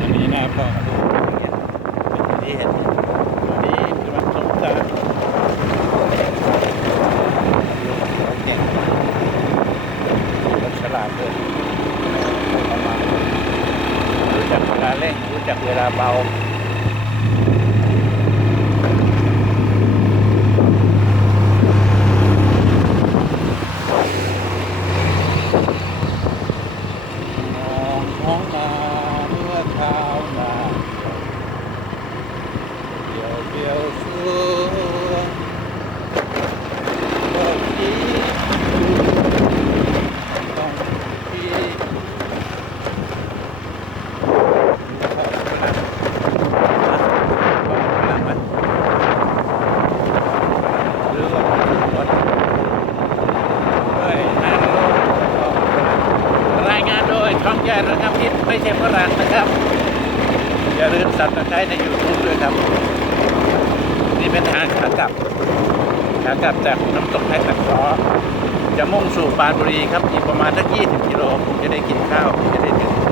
อันนี้หน้าพ่อมาดูเนี่ยเป็นที่เห็นอันนี้คือมันสงสารเก่งมันฉลาดเลยประมาณรู้จักเวลาเร่งรู้จักเวลาเบามองท้องนา ข้านาเดียวเดียวสวงก็คิดต้องคิดหรือว่าวัดเฮ้ยนั่งลง รายงานโด ยช่องแย่ระงับพิษไม่ใช่ฝรั่งนะครับ อย่าลืมสับตะไคร้ในยูทูบด้วยครับ นี่เป็นทางขากลับขากลับจากน้ำตกแพะตะเคราะห์จะมุ่งสู่ปานบุรีครับอีกประมาณสัก20กิโลผมจะได้กินข้าวผมจะได้ถึง